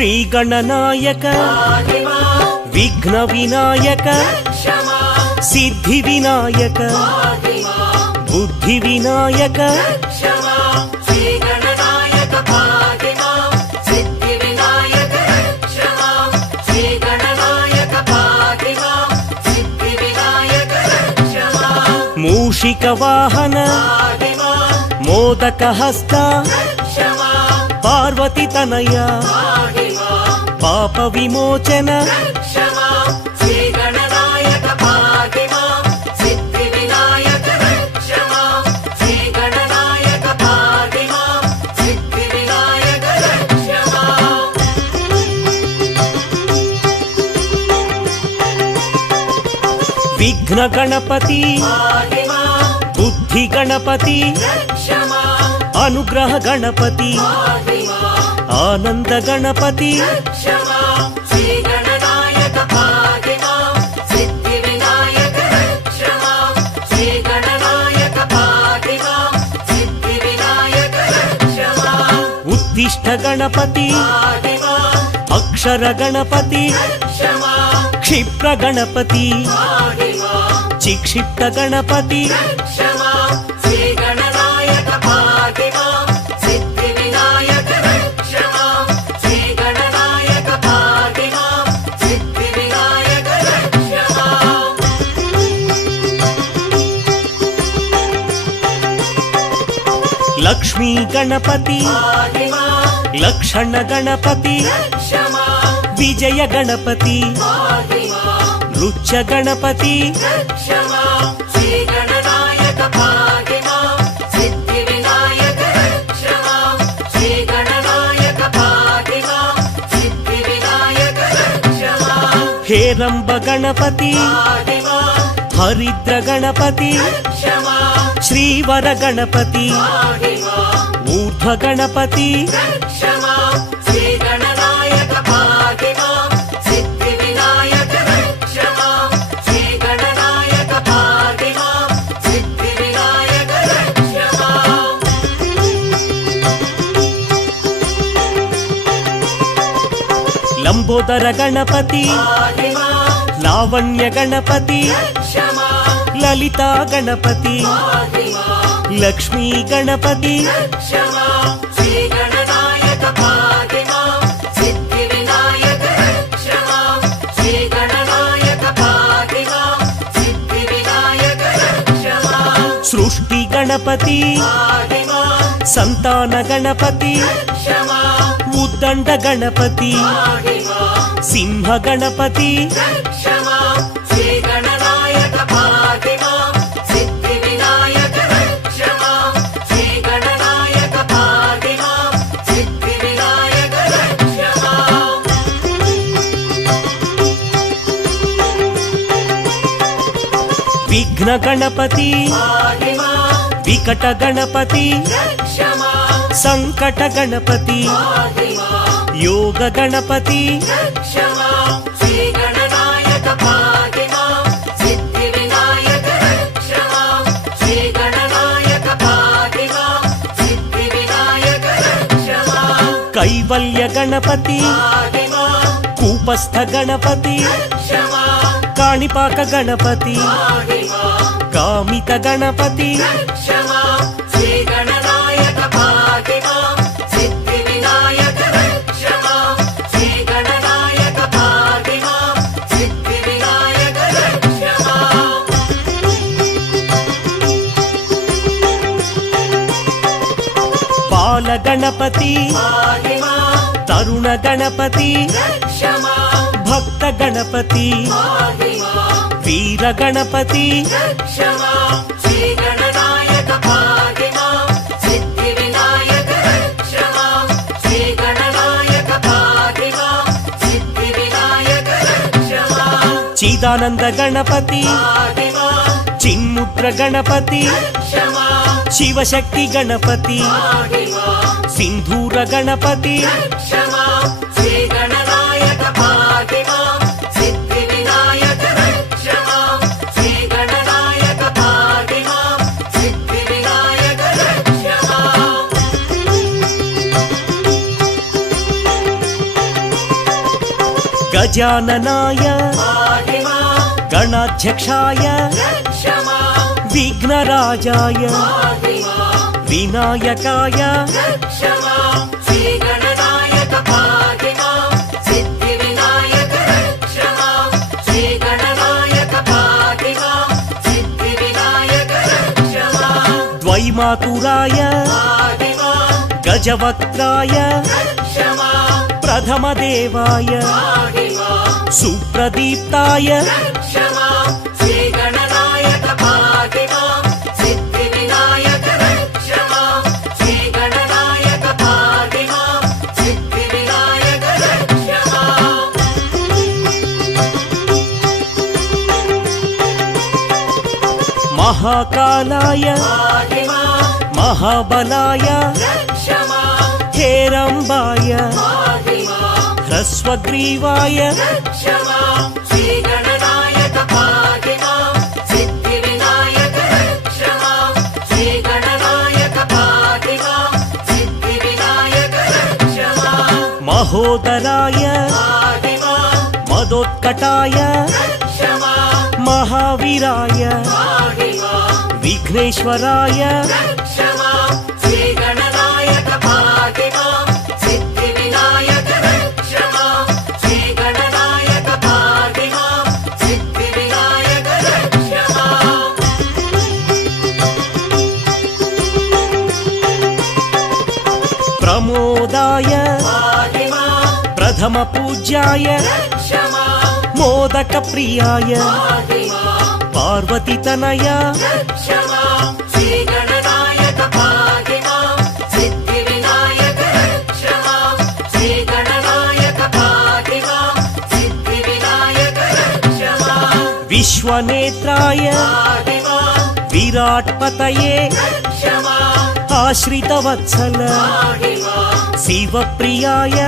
శ్రీ గణనాయక విఘ్న వినాయక సిద్ధి వినాయక బుద్ధి వినాయక మూషిక వాహన మోదక హస్త పార్వతి తనయ పాప విమోచన విఘ్న గణపతి బుద్ధి గణపతి అనుగ్రహ గణపతి ఆనంద గణపతి ఉత్తిష్ట గణపతి అక్షర గణపతి క్షిప్ర గణపతి చిక్షిప్త గణపతి లక్ష్మీ గణపతి లక్షణ గణపతి విజయ గణపతి నృత్య గణపతి హేరంబ గణపతి హరిద్ర గణపతి శ్రీవర గణపతి ఊర్ధ్వ గణపతి లంబోదర గణపతి లావణ్య గణపతి లలితా గణపతి లక్ష్మీ గణపతి సృష్టి గణపతి సంతాన గణపతి ఉద్దండ గణపతి సింహ గణపతి విఘ్న గణపతి వికట గణపతి సంకట గణపతి యోగ గణపతి కైవల్య గణపతి కూపస్థ గణపతి కాణిపాక గణపతి కామిత గణపతి బాల గణపతి తరుణ గణపతి భక్త గణపతి వీర గణపతి చిదానంద గణపతి చిన్ముద్ర గణపతి శివశక్తి గణపతి సింధూర గణపతి गजाननाय गणाध्यक्षाय विघ्नराजाय विनायकाय द्वैमातुराय गजवक्त्राय प्रथमदेवाय सुप्रदीप्ताय महाकालाय महाबलाय हेरम्बाय ह्रस्वग्रीवाय महोदराय मदोत्कटाय महावीराय विघ्नेश्वराय प्रमोदाय प्रथम पूज्याय मोदक प्रियाय पार्वतीतनय विश्वनेत्राय विराट्पतये आश्रितवत्सल शिवप्रियाय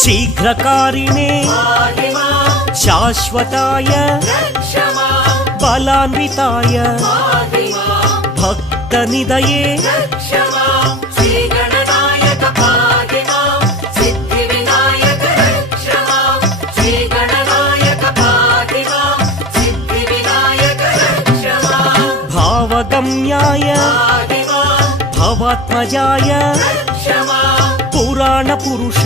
शीघ्रकारिणे शाश्वताय बलान्विताय भक्तनिधये भावगम्याय भवात्मजाय पुराणपुरुष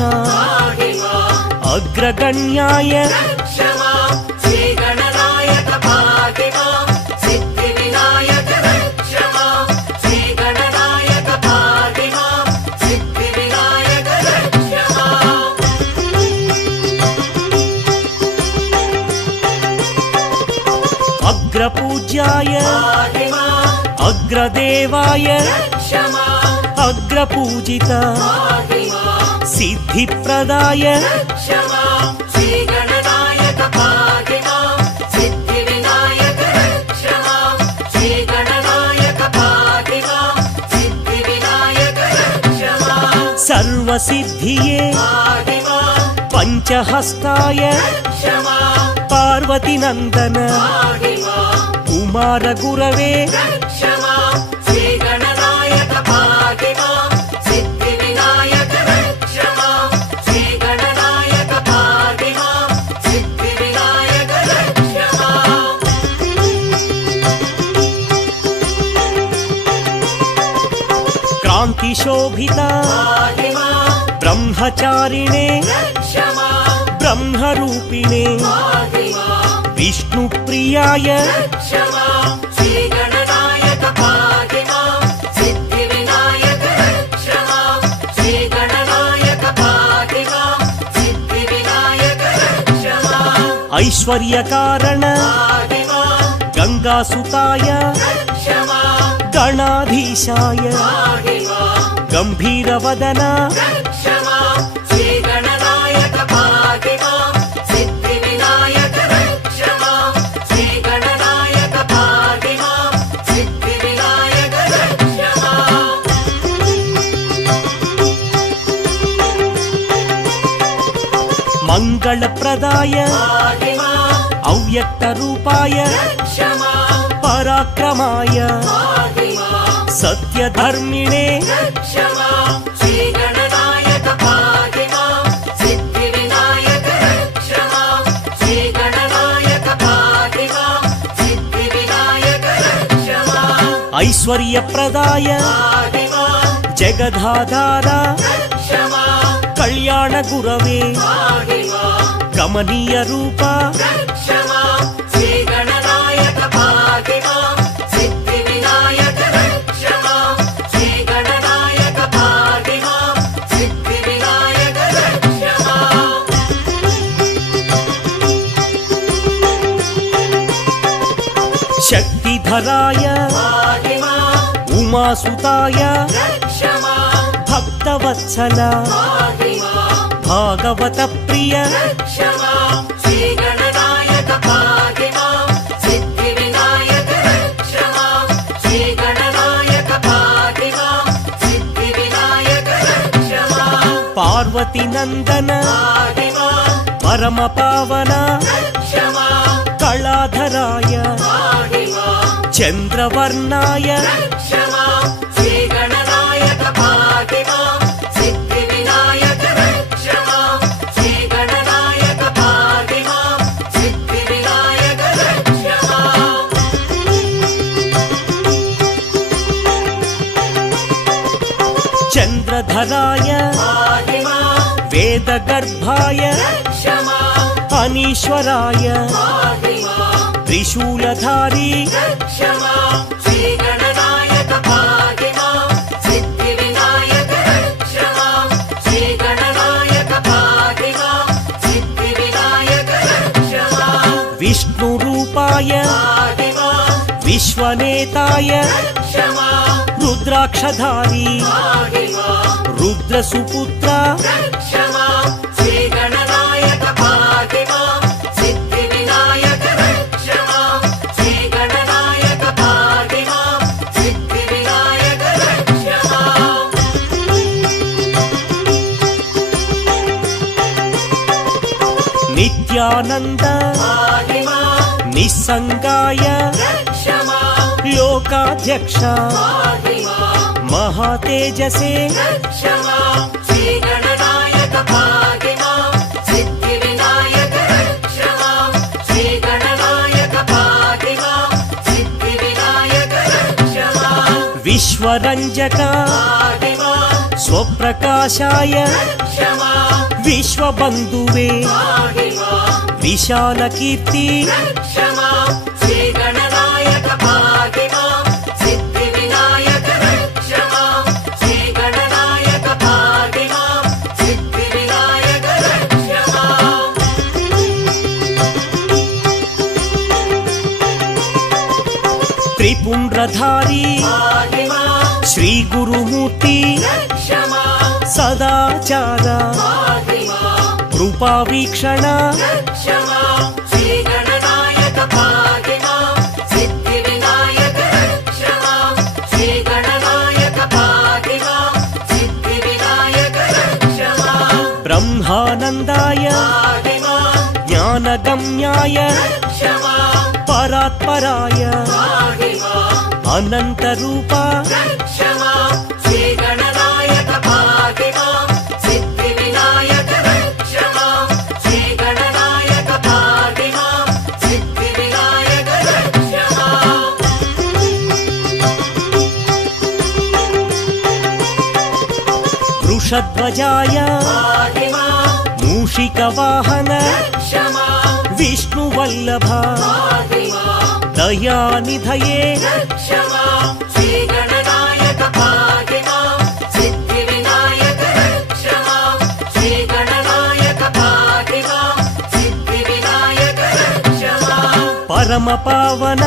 अग्रगण्याय अग्रपूज्याय अग्रदेवाय अग्रपूजित सिद्धिप्रदाय सर्वसिद्धिये पंचहस्ताय पार्वतीनंदन कुमार गुरवे क्रांतिशोभिता ब्रह्मचारिणे ब्रह्मरूपिणे विष्णुप्रियाय ऐश्वर्यकारण गंगासुताय गणाधीशाय गंभीरवदन మంగళప్రదాయ అవ్యక్తరూపాయ పరాక్రమాయ సత్యధర్మిణే ఐశ్వర్యప్రదాయ జగదాధార కళ్యాణ గురవే కమనీయ రూప శక్తిధరాయ ఉమాసుతాయ భక్తవత్సల భాగవత ప్రియ పార్వతి నందన పరమ పావన కళాధరాయ చంద్రవర్ణాయ చంద్రధరాయ వేదగర్భాయ అనీశ్వరాయ త్రిశూలధారీ విష్ణురూపాయ విశ్వనేతాయ రుద్రాక్షధారీ రుద్రసుపుత్ర నిత్యానంద నిస్సంగాయ లోకాధ్యక్ష మహాతేజసే విశ్వరంజక స్వప్రకాశాయ విశ్వబంధువే విశాల కీర్తి త్రిపుండ్రధారీ శ్రీ గురుమూర్తి సదాచార కృపావీక్షణ బ్రహ్మానందాయ జ్ఞానగమ్యాయ పరాత్పరాయ అనంతరూప వృషధ్వజాయ మూషికవాహన విష్ణువల్లభ దయానిధయే పరమ పావన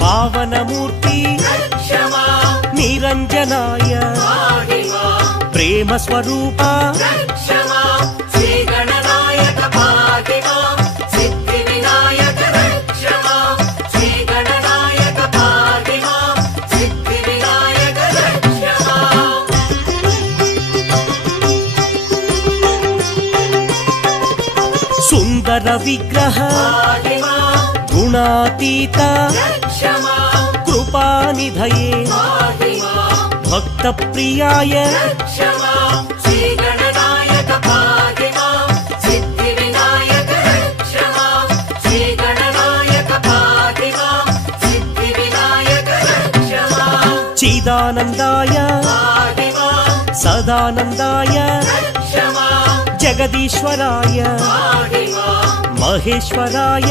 పావనమూర్తి నిరంజనాయ ప్రేమ స్వరూప సుందర విగ్రహ గుణాతీత కృపానిధయే భక్త ప్రియాయ చిదానందాయ సదానందాయ జగదీశ్వరాయ మహేశ్వరాయ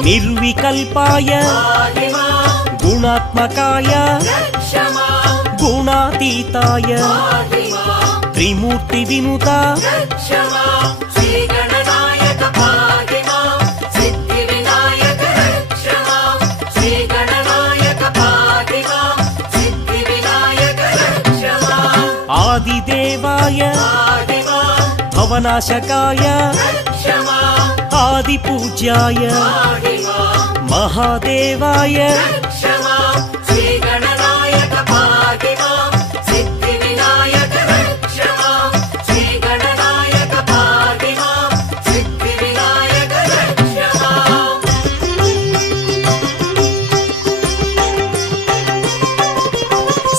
నిర్వికల్పాయ గుణాత్మకాయ గుణాతీతాయ త్రిమూర్తి వినుత ఆదిదేవాయ భవనాశకాయ ఆదిపూజ్యాయ మహాదేవాయ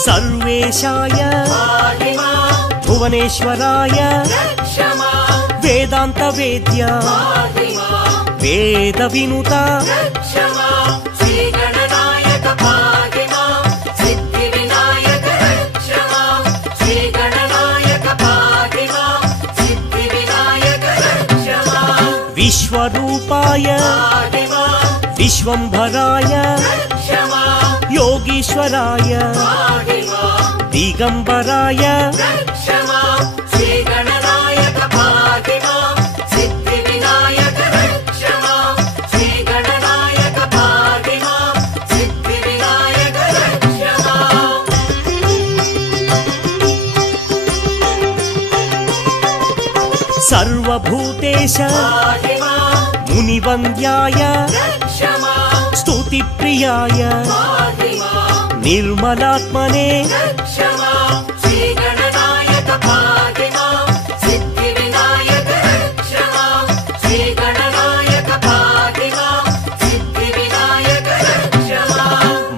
సర్వేశాయ భువనేశ్వరాయ వేదాంత వేద్య వేద వినుత విశ్వరూపాయ విశ్వంభరాయ యోగీశ్వరాయ దిగంబరాయ సర్వభూతేశ మునివంద్యాయ స్తుతిప్రియాయ నిర్మలాత్మనే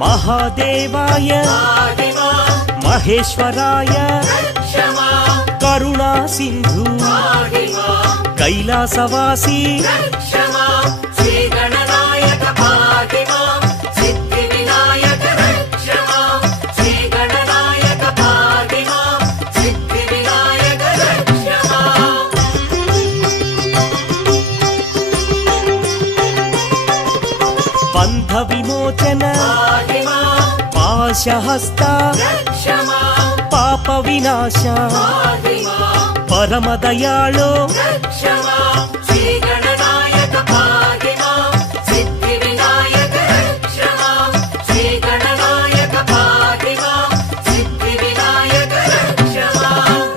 మహాదేవాయ మహేశ్వరాయ కరుణా సింధు కైలాసవాసి బంధ విమోచన పాశహస్త పాప వినాశ పరమదయాళో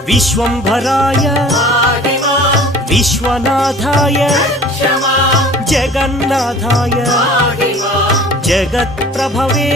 విశ్వంభరాయ విశ్వనాథాయ జగన్నాథాయ జగత్ప్రభవే